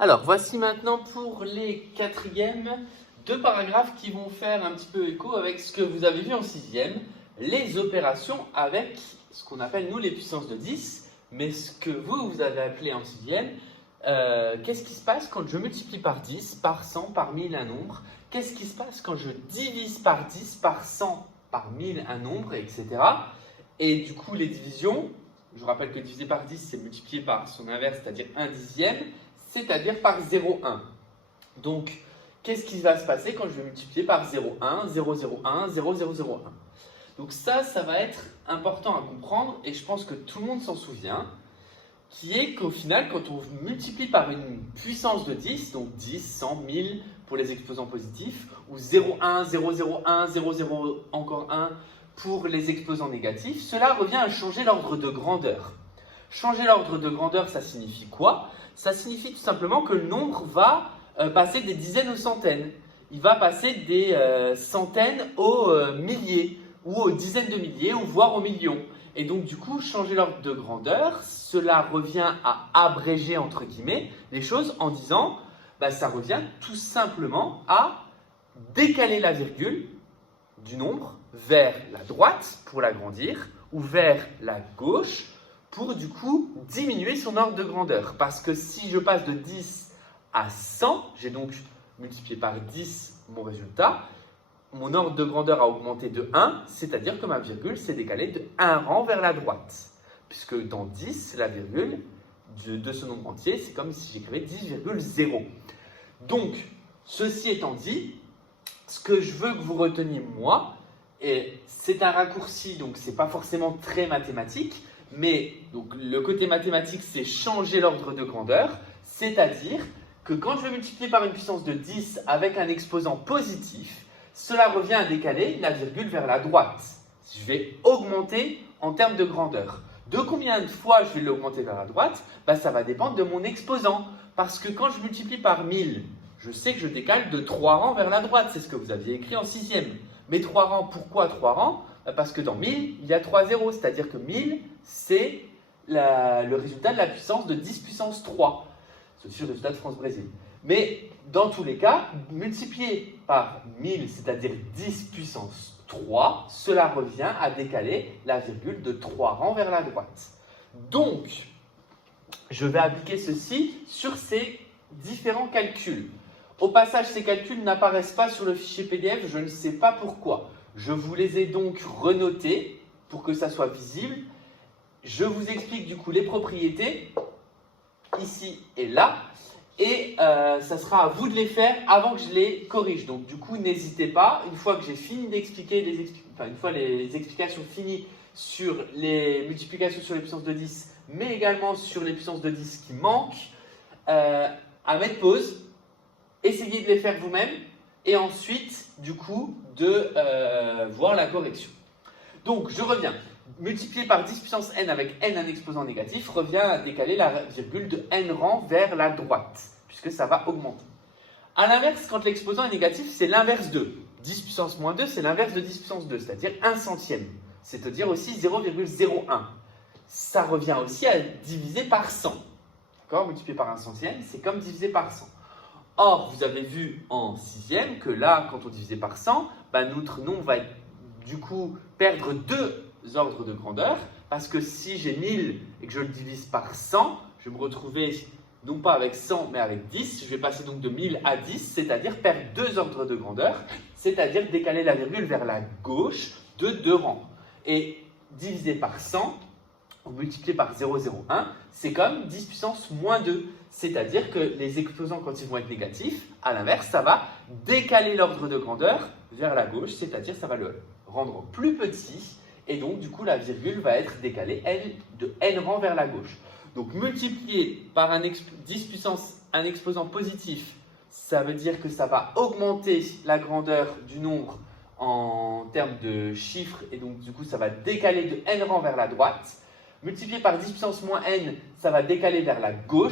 Alors, voici maintenant pour les quatrièmes deux paragraphes qui vont faire un petit peu écho avec ce que vous avez vu en sixième, les opérations avec ce qu'on appelle nous les puissances de 10, mais ce que vous avez appelé en sixième, qu'est-ce qui se passe quand je multiplie par 10, par 100, par 1000 un nombre? Qu'est-ce qui se passe quand je divise par 10, par 100, par 1000 un nombre, etc. Et du coup, les divisions, je vous rappelle que diviser par 10, c'est multiplier par son inverse, c'est-à-dire 1 dixième, c'est-à-dire par 0,1. Donc, qu'est-ce qui va se passer quand je vais multiplier par 0,1, 0,01, 0,001? Donc ça va être important à comprendre et je pense que tout le monde s'en souvient, qui est qu'au final, quand on multiplie par une puissance de 10, donc 10, 100, 1000 pour les exposants positifs, ou 0,1, 0,01, 0,0 encore 1 pour les exposants négatifs, cela revient à changer l'ordre de grandeur. Changer l'ordre de grandeur, ça signifie quoi? Ça signifie tout simplement que le nombre va passer des dizaines aux centaines. Il va passer des centaines aux milliers, ou aux dizaines de milliers, ou voire aux millions. Et donc du coup, changer l'ordre de grandeur, cela revient à abréger entre guillemets les choses en disant, ça revient tout simplement à décaler la virgule du nombre vers la droite pour l'agrandir, ou vers la gauche pour du coup diminuer son ordre de grandeur. Parce que si je passe de 10 à 100, j'ai donc multiplié par 10 mon résultat, mon ordre de grandeur a augmenté de 1, c'est-à-dire que ma virgule s'est décalée de 1 rang vers la droite. Puisque dans 10, la virgule de ce nombre entier, c'est comme si j'écrivais 10,0. Donc, ceci étant dit, ce que je veux que vous reteniez moi, et c'est un raccourci, donc ce n'est pas forcément très mathématique, mais donc, le côté mathématique, c'est changer l'ordre de grandeur, c'est-à-dire que quand je vais multiplier par une puissance de 10 avec un exposant positif, cela revient à décaler la virgule vers la droite. Je vais augmenter en termes de grandeur. De combien de fois je vais l'augmenter vers la droite? Ça va dépendre de mon exposant. Parce que quand je multiplie par 1000, je sais que je décale de 3 rangs vers la droite. C'est ce que vous aviez écrit en sixième. Mais 3 rangs, pourquoi 3 rangs? Parce que dans 1000, il y a 3 zéros. C'est-à-dire que 1000, c'est le résultat de la puissance de 10 puissance 3. C'est le résultat de France-Brésil. Mais dans tous les cas, multiplier par 1000, c'est-à-dire 10 puissance 3, cela revient à décaler la virgule de 3 rangs vers la droite. Donc, je vais appliquer ceci sur ces différents calculs. Au passage, ces calculs n'apparaissent pas sur le fichier PDF, je ne sais pas pourquoi. Je vous les ai donc renotés pour que ça soit visible. Je vous explique du coup les propriétés, ici et là. Et ça sera à vous de les faire avant que je les corrige. Donc du coup, n'hésitez pas, une fois que j'ai fini d'expliquer, une fois les explications finies sur les multiplications sur les puissances de 10, mais également sur les puissances de 10 qui manquent, à mettre pause, essayez de les faire vous-même, et ensuite, du coup, de voir la correction. Donc, je reviens. Multiplier par 10 puissance n avec n un exposant négatif revient à décaler la virgule de n rang vers la droite, puisque ça va augmenter. A l'inverse, quand l'exposant est négatif, c'est l'inverse de 10 puissance moins 2, c'est l'inverse de 10 puissance 2, c'est-à-dire 1 centième, c'est-à-dire aussi 0,01. Ça revient aussi à diviser par 100. D'accord? Multiplier par 1 centième, c'est comme diviser par 100. Or, vous avez vu en sixième que là, quand on divisait par 100, notre nombre va du coup perdre 2 ordres de grandeur, parce que si j'ai 1000 et que je le divise par 100, je vais me retrouver non pas avec 100 mais avec 10, je vais passer donc de 1000 à 10, c'est-à-dire perdre 2 ordres de grandeur, c'est-à-dire décaler la virgule vers la gauche de 2 rangs. Et diviser par 100, ou multiplier par 0,01, c'est comme 10 puissance moins 2, c'est-à-dire que les exposants quand ils vont être négatifs, à l'inverse, ça va décaler l'ordre de grandeur vers la gauche, c'est-à-dire ça va le rendre plus petit, et donc, du coup, la virgule va être décalée de n rang vers la gauche. Donc, multiplier par 10 puissance un exposant positif, ça veut dire que ça va augmenter la grandeur du nombre en termes de chiffres. Et donc, du coup, ça va décaler de n rang vers la droite. Multiplier par 10 puissance moins n, ça va décaler vers la gauche.